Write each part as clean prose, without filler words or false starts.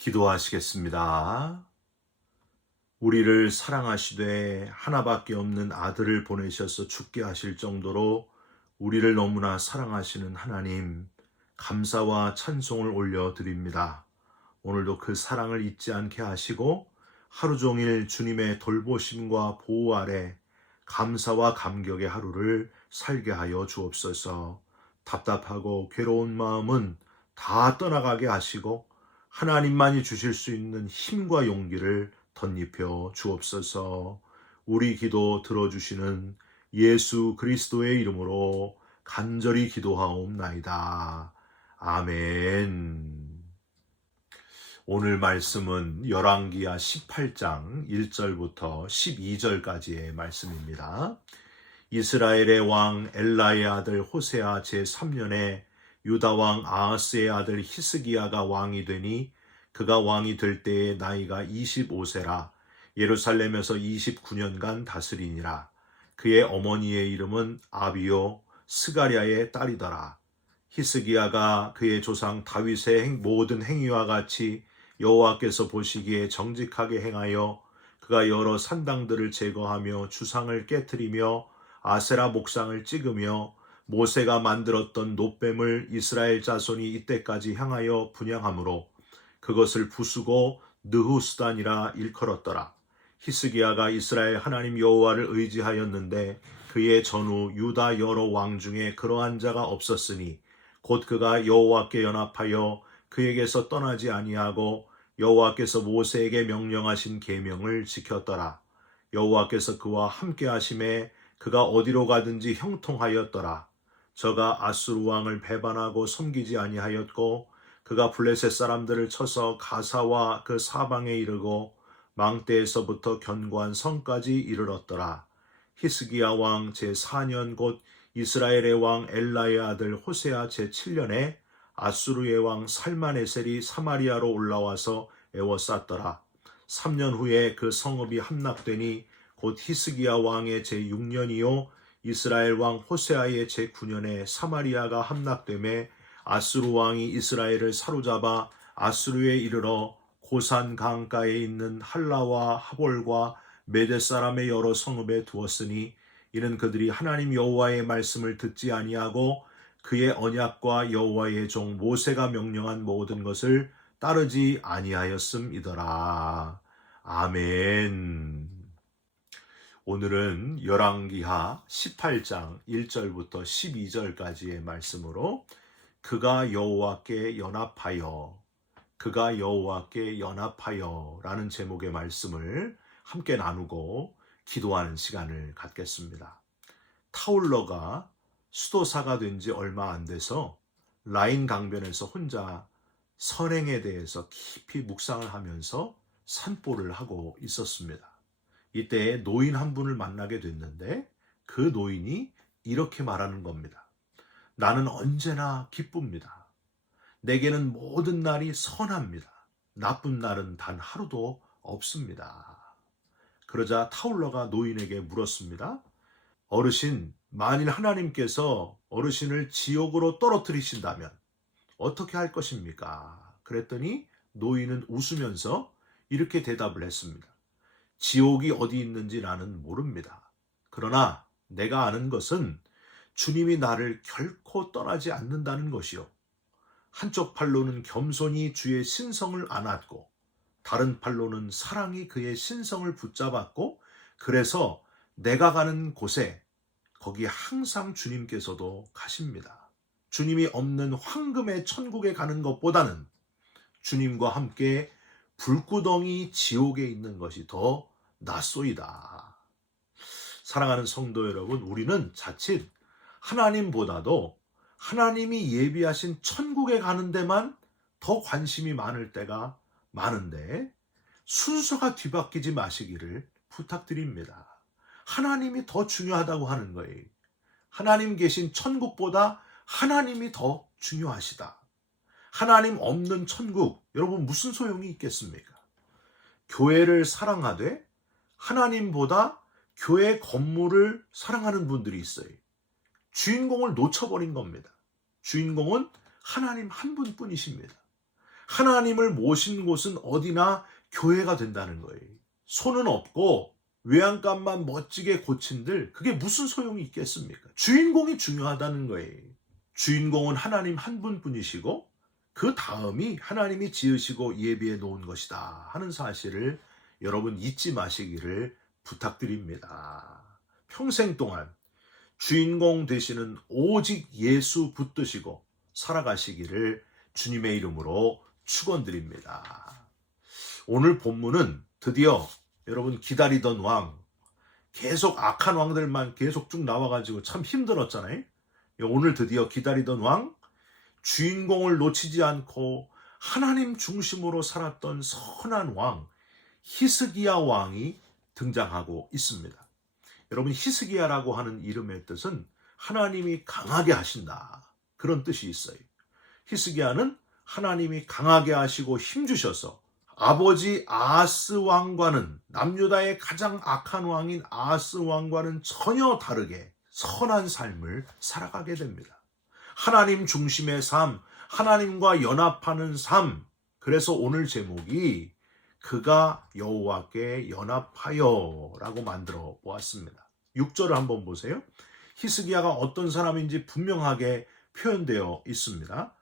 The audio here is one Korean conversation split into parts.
기도하시겠습니다. 우리를 사랑하시되 하나밖에 없는 아들을 보내셔서 죽게 하실 정도로 우리를 너무나 사랑하시는 하나님, 감사와 찬송을 올려드립니다. 오늘도 그 사랑을 잊지 않게 하시고 하루 종일 주님의 돌보심과 보호 아래 감사와 감격의 하루를 살게 하여 주옵소서. 답답하고 괴로운 마음은 다 떠나가게 하시고 하나님만이 주실 수 있는 힘과 용기를 덧입혀 주옵소서. 우리 기도 들어주시는 예수 그리스도의 이름으로 간절히 기도하옵나이다. 아멘. 오늘 말씀은 열왕기하 18장 1절부터 12절까지의 말씀입니다. 이스라엘의 왕 엘라의 아들 호세아 제3년에 유다 왕 아하스의 아들 히스기야가 왕이 되니 그가 왕이 될 때의 나이가 25세라 예루살렘에서 29년간 다스리니라. 그의 어머니의 이름은 아비요 스가랴의 딸이더라. 히스기야가 그의 조상 다윗의 모든 행위와 같이 여호와께서 보시기에 정직하게 행하여 그가 여러 산당들을 제거하며 주상을 깨뜨리며 아세라 목상을 찍으며 모세가 만들었던 놋뱀을 이스라엘 자손이 이때까지 향하여 분향하므로 그것을 부수고 느후스단이라 일컬었더라. 히스기야가 이스라엘 하나님 여호와를 의지하였는데 그의 전후 유다 여러 왕 중에 그러한 자가 없었으니 곧 그가 여호와께 연합하여 그에게서 떠나지 아니하고 여호와께서 모세에게 명령하신 계명을 지켰더라. 여호와께서 그와 함께 하심에 그가 어디로 가든지 형통하였더라. 저가 아수르 왕을 배반하고 섬기지 아니하였고 그가 블레셋 사람들을 쳐서 가사와 그 사방에 이르고 망대에서부터 견고한 성까지 이르렀더라. 히스기야 왕 제4년 곧 이스라엘의 왕 엘라의 아들 호세아 제7년에 아수르의 왕 살마네셀이 사마리아로 올라와서 에워쌌더라. 3년 후에 그 성읍이 함락되니 곧 히스기야 왕의 제6년이요 이스라엘 왕 호세아의 제9년에 사마리아가 함락되매 아수르 왕이 이스라엘을 사로잡아 아수르에 이르러 고산 강가에 있는 할라와 하볼과 메대 사람의 여러 성읍에 두었으니 이는 그들이 하나님 여호와의 말씀을 듣지 아니하고 그의 언약과 여호와의 종 모세가 명령한 모든 것을 따르지 아니하였음이더라. 아멘. 오늘은 열왕기하 18장 1절부터 12절까지의 말씀으로 그가 여호와께 연합하여 라는 제목의 말씀을 함께 나누고 기도하는 시간을 갖겠습니다. 타울러가 수도사가 된 지 얼마 안 돼서 라인 강변에서 혼자 선행에 대해서 깊이 묵상을 하면서 산보를 하고 있었습니다. 이때 노인 한 분을 만나게 됐는데 그 노인이 이렇게 말하는 겁니다. 나는 언제나 기쁩니다. 내게는 모든 날이 선합니다. 나쁜 날은 단 하루도 없습니다. 그러자 타울러가 노인에게 물었습니다. 어르신, 만일 하나님께서 어르신을 지옥으로 떨어뜨리신다면 어떻게 할 것입니까? 그랬더니 노인은 웃으면서 이렇게 대답을 했습니다. 지옥이 어디 있는지 나는 모릅니다. 그러나 내가 아는 것은 주님이 나를 결코 떠나지 않는다는 것이요. 한쪽 팔로는 겸손히 주의 신성을 안았고 다른 팔로는 사랑이 그의 신성을 붙잡았고 그래서 내가 가는 곳에 거기 항상 주님께서도 가십니다. 주님이 없는 황금의 천국에 가는 것보다는 주님과 함께 불구덩이 지옥에 있는 것이 더 낫소이다. 사랑하는 성도 여러분, 우리는 자칫 하나님보다도 하나님이 예비하신 천국에 가는 데만 더 관심이 많을 때가 많은데 순서가 뒤바뀌지 마시기를 부탁드립니다. 하나님이 더 중요하다고 하는 거예요. 하나님 계신 천국보다 하나님이 더 중요하시다. 하나님 없는 천국, 여러분 무슨 소용이 있겠습니까? 교회를 사랑하되 하나님보다 교회 건물을 사랑하는 분들이 있어요. 주인공을 놓쳐버린 겁니다. 주인공은 하나님 한 분뿐이십니다. 하나님을 모신 곳은 어디나 교회가 된다는 거예요. 손은 없고 외양간만 멋지게 고친들 그게 무슨 소용이 있겠습니까? 주인공이 중요하다는 거예요. 주인공은 하나님 한 분뿐이시고 그 다음이 하나님이 지으시고 예비해 놓은 것이다 하는 사실을 여러분 잊지 마시기를 부탁드립니다. 평생 동안 주인공 되시는 오직 예수 붙드시고 살아가시기를 주님의 이름으로 축원드립니다. 오늘 본문은 드디어 여러분 기다리던 왕, 계속 악한 왕들만 계속 쭉 나와가지고 참 힘들었잖아요. 오늘 드디어 기다리던 왕, 주인공을 놓치지 않고 하나님 중심으로 살았던 선한 왕, 히스기야 왕이 등장하고 있습니다. 여러분, 히스기야라고 하는 이름의 뜻은 하나님이 강하게 하신다, 그런 뜻이 있어요. 히스기야는 하나님이 강하게 하시고 힘주셔서 아버지 아하스 왕과는, 남유다의 가장 악한 왕인 아하스 왕과는 전혀 다르게 선한 삶을 살아가게 됩니다. 하나님 중심의 삶, 하나님과 연합하는 삶. 그래서 오늘 제목이 그가 여호와께 연합하여 라고 만들어 보았습니다. 6절을 한번 보세요. 히스기야가 어떤 사람인지 분명하게 표현되어 있습니다.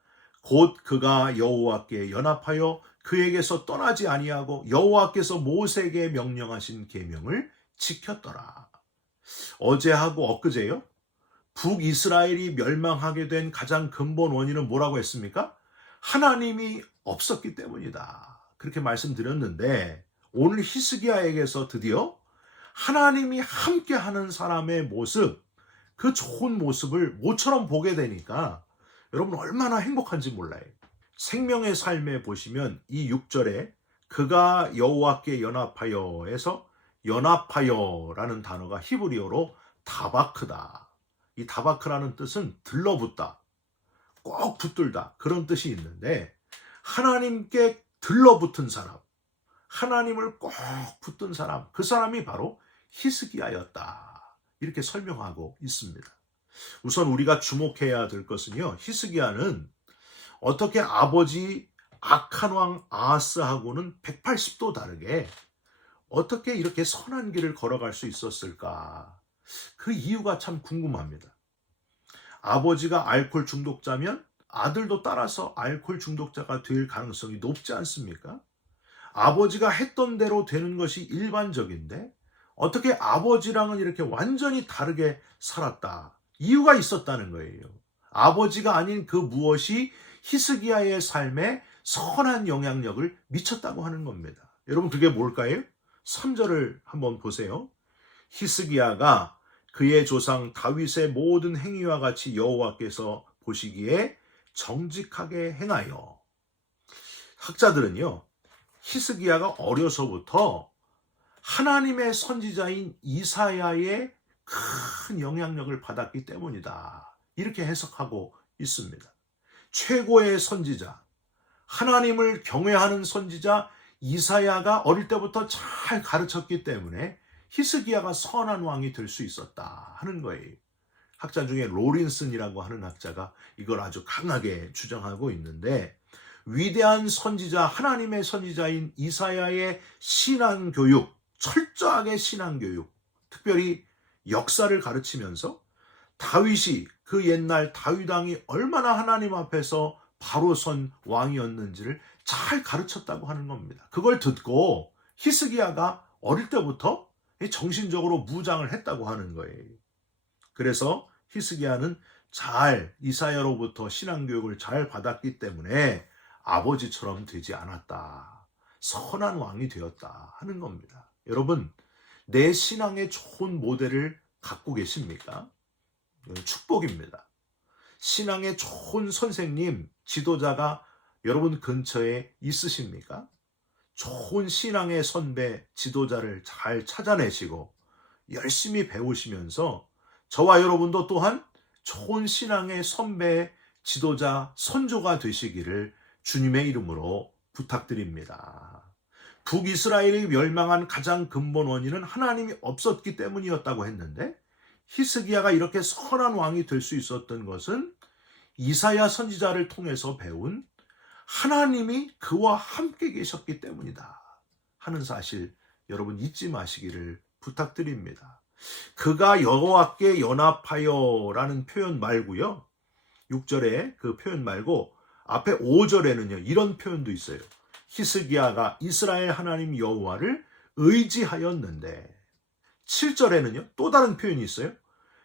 곧 그가 여호와께 연합하여 그에게서 떠나지 아니하고 여호와께서 모세에게 명령하신 계명을 지켰더라. 어제하고 엊그제요, 북이스라엘이 멸망하게 된 가장 근본 원인은 뭐라고 했습니까? 하나님이 없었기 때문이다, 그렇게 말씀드렸는데, 오늘 히스기야에게서 드디어 하나님이 함께하는 사람의 모습, 그 좋은 모습을 모처럼 보게 되니까 여러분 얼마나 행복한지 몰라요. 생명의 삶에 보시면 이 6절에 그가 여호와께 연합하여에서 연합하여라는 단어가 히브리어로 다바크다. 이 다바크라는 뜻은 들러붙다, 꼭 붙들다, 그런 뜻이 있는데, 하나님께 들러붙은 사람, 하나님을 꼭 붙든 사람, 그 사람이 바로 히스기야였다, 이렇게 설명하고 있습니다. 우선 우리가 주목해야 될 것은요, 히스기야는 어떻게 아버지 악한 왕 아하스하고는 180도 다르게 어떻게 이렇게 선한 길을 걸어갈 수 있었을까? 그 이유가 참 궁금합니다. 아버지가 알코올 중독자면 아들도 따라서 알코올 중독자가 될 가능성이 높지 않습니까? 아버지가 했던 대로 되는 것이 일반적인데 어떻게 아버지랑은 이렇게 완전히 다르게 살았다? 이유가 있었다는 거예요. 아버지가 아닌 그 무엇이 히스기야의 삶에 선한 영향력을 미쳤다고 하는 겁니다. 여러분, 그게 뭘까요? 3절을 한번 보세요. 히스기야가 그의 조상 다윗의 모든 행위와 같이 여호와께서 보시기에 정직하게 행하여. 학자들은요, 히스기야가 어려서부터 하나님의 선지자인 이사야의 큰 영향력을 받았기 때문이다, 이렇게 해석하고 있습니다. 최고의 선지자, 하나님을 경외하는 선지자 이사야가 어릴 때부터 잘 가르쳤기 때문에 히스기야가 선한 왕이 될 수 있었다 하는 거예요. 학자 중에 로린슨이라고 하는 학자가 이걸 아주 강하게 주장하고 있는데, 위대한 선지자, 하나님의 선지자인 이사야의 신앙교육, 철저하게 신앙교육, 특별히 역사를 가르치면서 다윗이, 그 옛날 다윗 왕이 얼마나 하나님 앞에서 바로 선 왕이었는지를 잘 가르쳤다고 하는 겁니다. 그걸 듣고 히스기야가 어릴 때부터 정신적으로 무장을 했다고 하는 거예요. 그래서 히스기야는 잘 이사야로부터 신앙교육을 잘 받았기 때문에 아버지처럼 되지 않았다, 선한 왕이 되었다 하는 겁니다. 여러분, 내 신앙의 좋은 모델을 갖고 계십니까? 축복입니다. 신앙의 좋은 선생님, 지도자가 여러분 근처에 있으십니까? 좋은 신앙의 선배, 지도자를 잘 찾아내시고 열심히 배우시면서 저와 여러분도 또한 좋은 신앙의 선배, 지도자, 선조가 되시기를 주님의 이름으로 부탁드립니다. 북이스라엘이 멸망한 가장 근본 원인은 하나님이 없었기 때문이었다고 했는데, 히스기야가 이렇게 선한 왕이 될 수 있었던 것은 이사야 선지자를 통해서 배운 하나님이 그와 함께 계셨기 때문이다 하는 사실 여러분 잊지 마시기를 부탁드립니다. 그가 여호와께 연합하여라는 표현 말고요. 6절에 그 표현 말고 앞에 5절에는요. 이런 표현도 있어요. 히스기야가 이스라엘 하나님 여호와를 의지하였는데 7절에는요. 또 다른 표현이 있어요.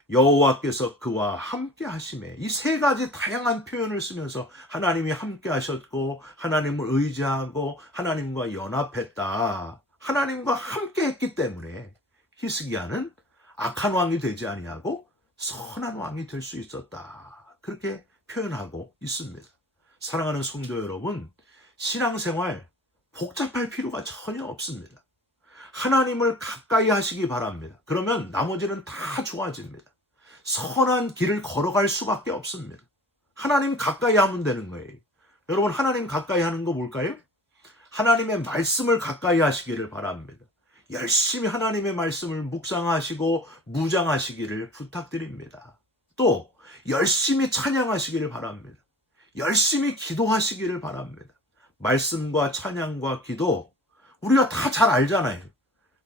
여호와께서 그와 함께 하심에 이 세 가지 다양한 표현을 쓰면서 하나님이 함께 하셨고 하나님을 의지하고 하나님과 연합했다. 하나님과 함께 했기 때문에 히스기야는 악한 왕이 되지 아니하고 선한 왕이 될 수 있었다. 그렇게 표현하고 있습니다. 사랑하는 성도 여러분, 신앙생활 복잡할 필요가 전혀 없습니다. 하나님을 가까이 하시기 바랍니다. 그러면 나머지는 다 좋아집니다. 선한 길을 걸어갈 수밖에 없습니다. 하나님 가까이 하면 되는 거예요. 여러분, 하나님 가까이 하는 거 뭘까요? 하나님의 말씀을 가까이 하시기를 바랍니다. 열심히 하나님의 말씀을 묵상하시고 무장하시기를 부탁드립니다. 또 열심히 찬양하시기를 바랍니다. 열심히 기도하시기를 바랍니다. 말씀과 찬양과 기도 우리가 다 잘 알잖아요.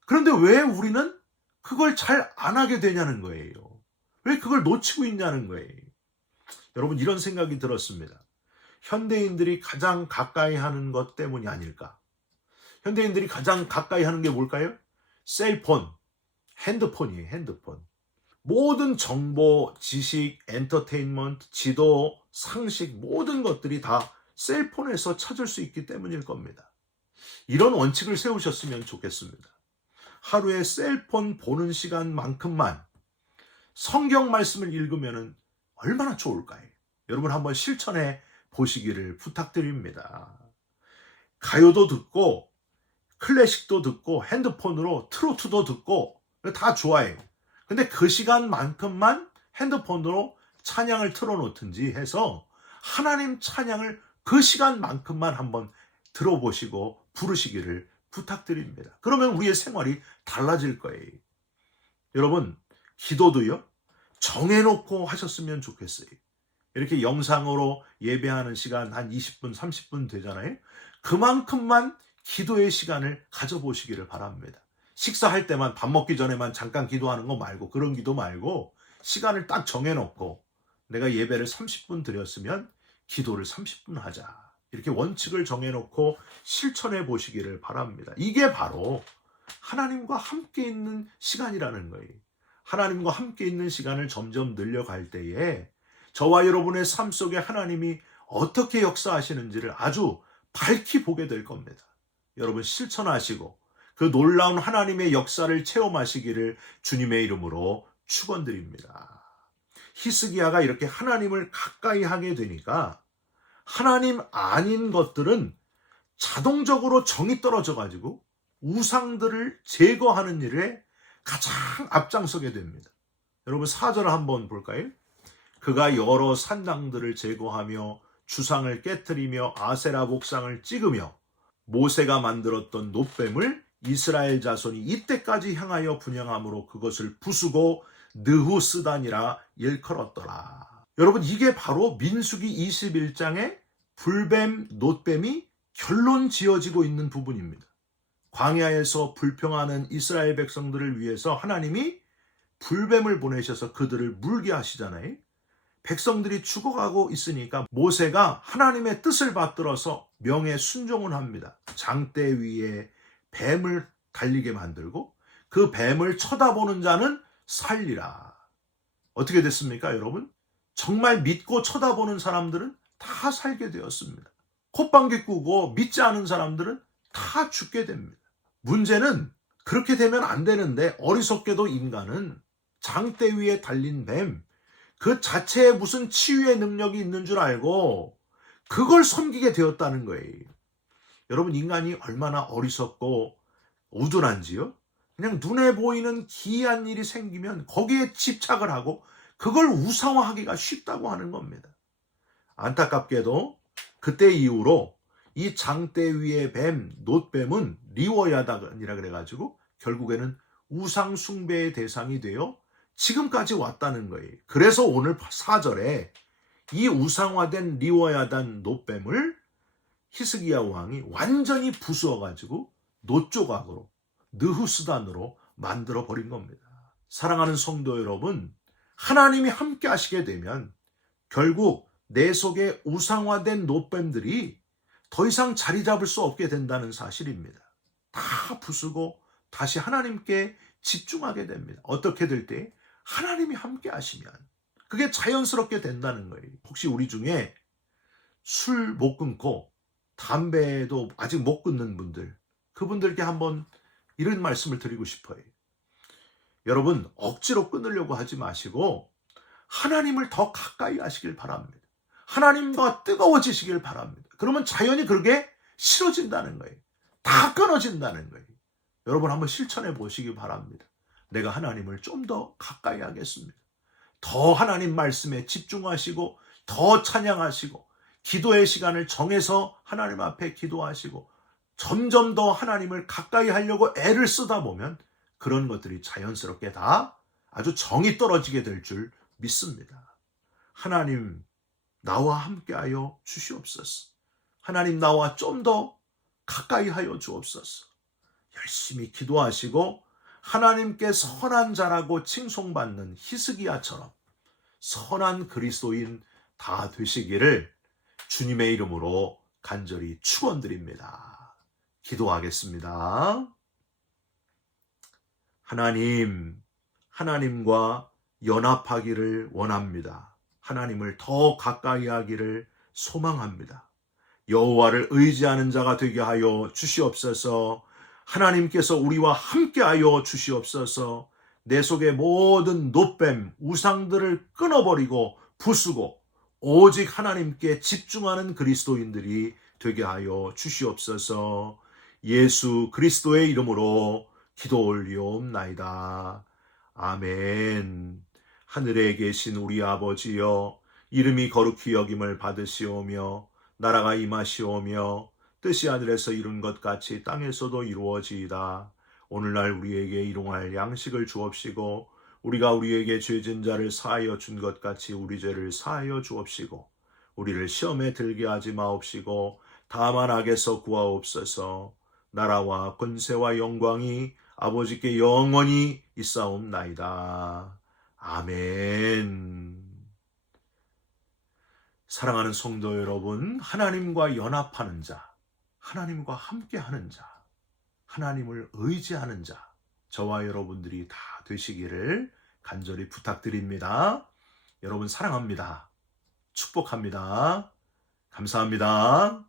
그런데 왜 우리는 그걸 잘 안 하게 되냐는 거예요. 왜 그걸 놓치고 있냐는 거예요. 여러분, 이런 생각이 들었습니다. 현대인들이 가장 가까이 하는 것 때문이 아닐까? 현대인들이 가장 가까이 하는 게 뭘까요? 셀폰, 핸드폰이에요. 핸드폰. 모든 정보, 지식, 엔터테인먼트, 지도, 상식 모든 것들이 다 셀폰에서 찾을 수 있기 때문일 겁니다. 이런 원칙을 세우셨으면 좋겠습니다. 하루에 셀폰 보는 시간만큼만 성경 말씀을 읽으면 얼마나 좋을까요? 여러분 한번 실천해 보시기를 부탁드립니다. 가요도 듣고 클래식도 듣고 핸드폰으로 트로트도 듣고 다 좋아해요. 근데 그 시간만큼만 핸드폰으로 찬양을 틀어놓든지 해서 하나님 찬양을 그 시간만큼만 한번 들어보시고 부르시기를 부탁드립니다. 그러면 우리의 생활이 달라질 거예요. 여러분, 기도도요, 정해놓고 하셨으면 좋겠어요. 이렇게 영상으로 예배하는 시간 한 20분, 30분 되잖아요. 그만큼만 기도의 시간을 가져보시기를 바랍니다. 식사할 때만, 밥 먹기 전에만 잠깐 기도하는 거 말고, 그런 기도 말고 시간을 딱 정해놓고 내가 예배를 30분 드렸으면 기도를 30분 하자. 이렇게 원칙을 정해놓고 실천해 보시기를 바랍니다. 이게 바로 하나님과 함께 있는 시간이라는 거예요. 하나님과 함께 있는 시간을 점점 늘려갈 때에 저와 여러분의 삶 속에 하나님이 어떻게 역사하시는지를 아주 밝히 보게 될 겁니다. 여러분 실천하시고 그 놀라운 하나님의 역사를 체험하시기를 주님의 이름으로 축원드립니다. 히스기야가 이렇게 하나님을 가까이 하게 되니까 하나님 아닌 것들은 자동적으로 정이 떨어져 가지고 우상들을 제거하는 일에 가장 앞장서게 됩니다. 여러분 4절 한번 볼까요? 그가 여러 산당들을 제거하며 주상을 깨트리며 아세라 목상을 찍으며 모세가 만들었던 놋뱀을 이스라엘 자손이 이때까지 향하여 분향함으로 그것을 부수고 느후스단이라 일컬었더라. 여러분 이게 바로 민수기 21장의 불뱀, 놋뱀이 결론 지어지고 있는 부분입니다. 광야에서 불평하는 이스라엘 백성들을 위해서 하나님이 불뱀을 보내셔서 그들을 물게 하시잖아요. 백성들이 죽어가고 있으니까 모세가 하나님의 뜻을 받들어서 명에 순종을 합니다. 장대 위에 뱀을 달리게 만들고 그 뱀을 쳐다보는 자는 살리라. 어떻게 됐습니까, 여러분? 정말 믿고 쳐다보는 사람들은 다 살게 되었습니다. 콧방귀 꾸고 믿지 않은 사람들은 다 죽게 됩니다. 문제는 그렇게 되면 안 되는데 어리석게도 인간은 장대 위에 달린 뱀, 그 자체에 무슨 치유의 능력이 있는 줄 알고 그걸 섬기게 되었다는 거예요. 여러분 인간이 얼마나 어리석고 우둔한지요? 그냥 눈에 보이는 기이한 일이 생기면 거기에 집착을 하고 그걸 우상화하기가 쉽다고 하는 겁니다. 안타깝게도 그때 이후로 이 장대 위의 뱀, 놋뱀은 리워야단이라 그래가지고 결국에는 우상 숭배의 대상이 되어 지금까지 왔다는 거예요. 그래서 오늘 4절에 이 우상화된 리워야단 놋뱀을 히스기야 왕이 완전히 부수어가지고 노조각으로 느후스단으로 만들어 버린 겁니다. 사랑하는 성도 여러분, 하나님이 함께 하시게 되면 결국 내 속에 우상화된 노뱀들이 더 이상 자리 잡을 수 없게 된다는 사실입니다. 다 부수고 다시 하나님께 집중하게 됩니다. 어떻게 될 때? 하나님이 함께 하시면 그게 자연스럽게 된다는 거예요. 혹시 우리 중에 술 못 끊고 담배도 아직 못 끊는 분들, 그분들께 한번 이런 말씀을 드리고 싶어요. 여러분, 억지로 끊으려고 하지 마시고 하나님을 더 가까이 하시길 바랍니다. 하나님과 뜨거워지시길 바랍니다. 그러면 자연히 그렇게 싫어진다는 거예요. 다 끊어진다는 거예요. 여러분 한번 실천해 보시기 바랍니다. 내가 하나님을 좀 더 가까이 하겠습니다. 더 하나님 말씀에 집중하시고 더 찬양하시고 기도의 시간을 정해서 하나님 앞에 기도하시고 점점 더 하나님을 가까이 하려고 애를 쓰다 보면 그런 것들이 자연스럽게 다 아주 정이 떨어지게 될 줄 믿습니다. 하나님, 나와 함께하여 주시옵소서. 하나님, 나와 좀 더 가까이 하여 주옵소서. 열심히 기도하시고 하나님께 선한 자라고 칭송받는 히스기야처럼 선한 그리스도인 다 되시기를 주님의 이름으로 간절히 축원드립니다. 기도하겠습니다. 하나님, 하나님과 연합하기를 원합니다. 하나님을 더 가까이 하기를 소망합니다. 여호와를 의지하는 자가 되게 하여 주시옵소서. 하나님께서 우리와 함께하여 주시옵소서. 내 속의 모든 노뱀, 우상들을 끊어버리고 부수고 오직 하나님께 집중하는 그리스도인들이 되게 하여 주시옵소서. 예수 그리스도의 이름으로 기도 올리옵나이다. 아멘. 하늘에 계신 우리 아버지여, 이름이 거룩히 여김을 받으시오며 나라가 임하시오며 뜻이 하늘에서 이룬 것 같이 땅에서도 이루어지이다. 오늘날 우리에게 일용할 양식을 주옵시고 우리가 우리에게 죄진 자를 사하여 준 것 같이 우리 죄를 사하여 주옵시고 우리를 시험에 들게 하지 마옵시고 다만 악에서 구하옵소서. 나라와 권세와 영광이 아버지께 영원히 있사옵나이다. 아멘. 사랑하는 성도 여러분, 하나님과 연합하는 자, 하나님과 함께하는 자, 하나님을 의지하는 자, 저와 여러분들이 다 되시기를 간절히 부탁드립니다. 여러분 사랑합니다. 축복합니다. 감사합니다.